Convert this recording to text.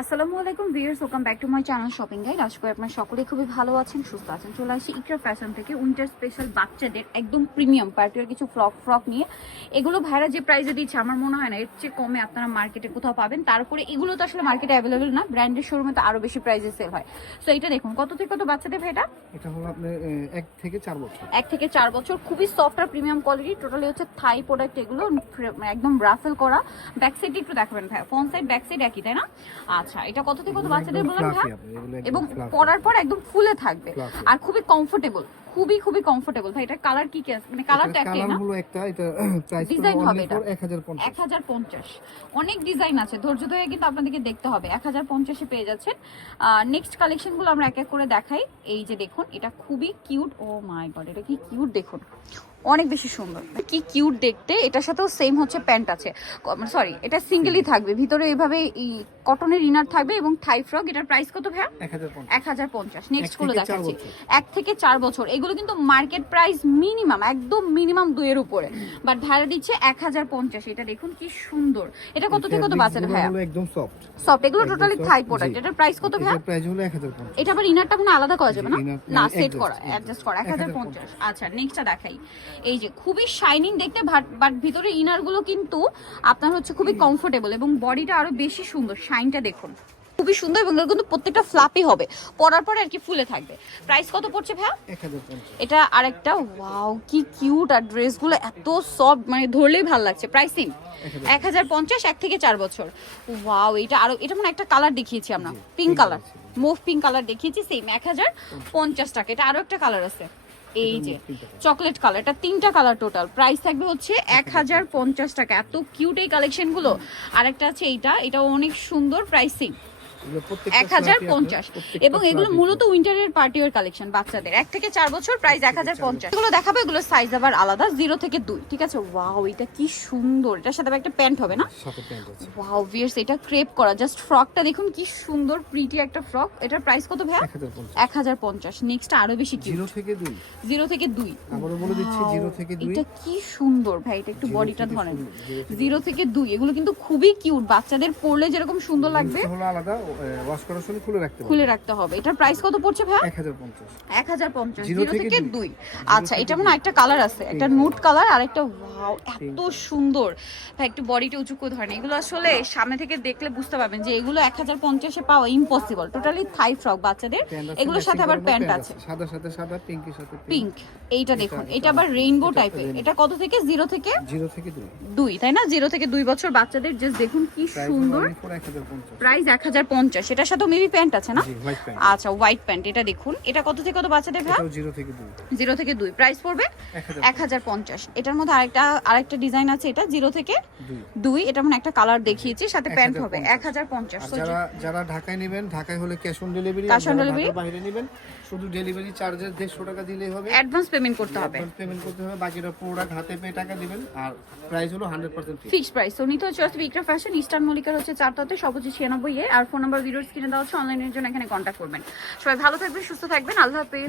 আসসালামু আলাইকুম viewers welcome back to my channel shopping guide. আশা করি আপনারা সকলে খুবই ভালো আছেন সুস্থ আছেন। চলে আসি ইকরা ফ্যাশন থেকে উইন্টার স্পেশাল বাচ্চাদের একদম প্রিমিয়াম পার্টির কিছু ফ্রক ফ্রক নিয়ে। এগুলো ভাইরা যে প্রাইসে দিচ্ছে আমার মনে হয় না এর চেয়ে কমে আপনারা মার্কেটে কোথাও পাবেন। তারপরে এগুলো তো আসলে মার্কেটে অ্যাভেলেবেল না ব্র্যান্ডের শোরুমে তো আরও বেশি প্রাইসে সেল হয়। সো এটা দেখুন কত থেকে কত বাচ্চাদের ভাইটা এটা হলো আপনার এক থেকে চার বছর। এক থেকে চার বছর খুবই সফট আর প্রিমিয়াম কোয়ালিটি টোটালি হচ্ছে থাই প্রোডাক্ট এগুলো একদম রাফেল করা। ব্যাক সাইড একটু দেখাবেন ভাই ফ্রন্ট সাইড ব্যাক সাইড একই তাই না? আচ্ছা এটা কত থেকে কত বাচ্চাদের এগুলো একদম এবং পরার পর একদম ফুলে থাকবে। আর খুবই কমফোর্টেবল খুবই খুবই কমফোর্টেবল ভাই এটা কালার কি কি আছে? মানে কালারটা একটাই কালার না? হলো একটা এটা প্রাইস হলো হবে এটা। ফর 1050 এক হাজার পঞ্চাশ। অনেক ডিজাইন আছে ধৈর্য ধরে কিন্তু আপনাদেরকে দেখতে হবে। এক হাজার পঞ্চাশে পেয়ে যাচ্ছেন। নেক্সট কালেকশনগুলো আমরা এক এক করে দেখাই। এই যে দেখুন এটা খুবই কিউট ও মাই গড এটা কি কিউট দেখুন। অনেক বেশি সুন্দর। কি কিউট দেখতে এটার সাথেও সেম হচ্ছে প্যান্ট আছে। সরি এটা সিঙ্গেলই থাকবে। ভিতরে এভাবে কটনের ইনার থাকবে এবং থাই ফ্রক এটার প্রাইস কত ভাইয়া? এক হাজার পঞ্চাশ। নেক্সট একগুলো দেখাচ্ছি। এক থেকে চার বছর। এগুলো কিন্তু মার্কেট প্রাইস মিনিমাম একদম মিনিমাম দুইয়ের উপরে। বাট ভাড়া দিচ্ছে এক হাজার পঞ্চাশ। এটা দেখুন কি সুন্দর। এটা কত থেকে কত বাঁচেন ভাইয়া? একদম সফট সব এগুলো টোটালি থাই প্রোডাক্ট এটার প্রাইস কত ভাইয়া? প্রাইস হলো 1050 এটা আবার ইনারটা কোনো আলাদা করা যাবে না? না মানে সেট করা অ্যাডজাস্ট করা। এক হাজার পঞ্চাশ। আচ্ছা নেক্সটটা দেখাই। এই যে খুবই শাইনিং দেখতে বাট ভিতরে ইনারগুলো কিন্তু আপনার হচ্ছে খুবই কমফোর্টেবল এবং বডিটা আরও বেশি সুন্দর শাইনটা দেখুন। খুবই সুন্দর এবং কিন্তু প্রত্যেকটা ফ্লাপি হবে। পরার পরে আর কি ফুলে থাকবে। প্রাইস কত পড়ছে ভাইয়া? 1050 এটা আরেকটা ওয়াও কি কিউট আর ড্রেসগুলো এত সফট মানে ধরলেই ভালো লাগছে। প্রাইসিং এক হাজার পঞ্চাশ। এক থেকে চার বছর। ওয়াও এটা আরও এটা মানে একটা কালার দেখিয়েছি আমরা। Pink colour. Mauve pink colour দেখিয়েছি সেম এক হাজার পঞ্চাশ টাকা। এটা আরও একটা কালার আছে। এই যে। চকলেট কালার এটা তিনটা কালার টোটাল প্রাইস থাকবে হচ্ছে এক হাজার পঞ্চাশ টাকা। এত কিউট এই কালেকশনগুলো। আরেকটা আছে এইটা। এটা অনেক সুন্দর প্রাইসিং এক হাজার পঞ্চাশ। এবং এগুলো মূলত উইন্টারের পার্টি কালেকশন বাচ্চাদের। এক থেকে চার বছর প্রাইস এক হাজার পঞ্চাশ। এগুলো দেখাবো এগুলো সাইজ আবার আলাদা জিরো থেকে দুই। ঠিক আছে? ওয়াও এটা কি সুন্দর। এটার সাথে একটা প্যান্ট হবে না? ওয়াও ভিয়ার্স এটা ক্রেপ করা। জাস্ট ফ্রকটা দেখুন কি সুন্দর প্রিটি একটা ফ্রক এটার প্রাইস কত 1050 এক হাজার পঞ্চাশ। নেক্সট আরও বেশি জিরো থেকে দুই। জিরো থেকে দুই। আবারও বলে দিচ্ছি জিরো থেকে দুই। এটা কি সুন্দর ভাই এটা একটু বডিটা ধরেন। জিরো থেকে দুই। এগুলো কিন্তু খুবই কিউট বাচ্চাদের পরলে যেরকম সুন্দর লাগবে। হলো আলাদা ওয়াশ করার সময় খুলে রাখতে খুলে রাখতে হবে। এটার প্রাইস কত পড়ছে ভাইয়া? 1050 এক হাজার পঞ্চাশ। Zero জিরো থেকে থেকে দুই। দুই। আচ্ছা এটা মনে একটা কালার আছে। একটা নুট কালার আর একটা ওয়াও এত সুন্দর। ভাই একটু বডিটা উঁচু করে ধরেন। এগুলো আসলে সামনে থেকে দেখলে বুঝতে পারবেন যে এগুলো এক হাজার পঞ্চাশে পাওয়া ইম্পসিবল টোটালি থাই ফ্রক বাচ্চাদের। এগুলোর সাথে আবার প্যান্ট আছে। সাদার সাথে সাদা পিঙ্কের সাথে পিঙ্ক এইটা দেখুন। এটা- আবার রেইনবো টাইপের এটা কত থেকে? জিরো থেকে? জিরো থেকে দুই। দুই তাই না? জিরো থেকে দুই বছর বাচ্চাদের। জাস্ট দেখুন কি সুন্দর। 1050 প্রাইস এক হাজার পঞ্চাশ এটার সাথেও মেবি প্যান্ট আছে না? আচ্ছা হোয়াইট প্যান্ট এটা দেখুন। এটা কত থেকে কত বাচ্চাদের ভাই জিরো থেকে দুই। প্রাইস পড়বে এক হাজার পঞ্চাশ। এটার মধ্যে আরেকটা আরেকটা ডিজাইন আছে এটা জিরো থেকে দুই। এটা মানে একটা কালার দেখিয়েছি সাথে প্যান্ট হবে। এক হাজার পঞ্চাশ যারা ঢাকায় নেবেন ঢাকায় হলে cash on delivery Cash on delivery? বাইরে নেবেন শুধু ডেলিভারি চার্জেস দেড়শো টাকা দিলেই হবে। অ্যাডভান্স পেমেন্ট করতে হবে। পেমেন্ট করতে হবে। বাকিটা প্রোডাক্ট হাতে পেয়ে টাকা দিবেন আর প্রাইস হলো হান্ড্রেড পার্সেন্ট ফিক্সড প্রাইস তো হচ্ছে বিক্রা ফ্যাশন ইস্টার্ন মলিকার হচ্ছে চারটাতে সবুজ ছিয়ানব্বই এ আর ফোন নাম্বার ভিডিওর স্ক্রিনে দেওয়া হচ্ছে অনলাইনের জন্য এখানে কন্ট্যাক্ট করবেন। সবাই ভালো থাকবেন, সুস্থ থাকবেন। আল্লাহ হাফেজ।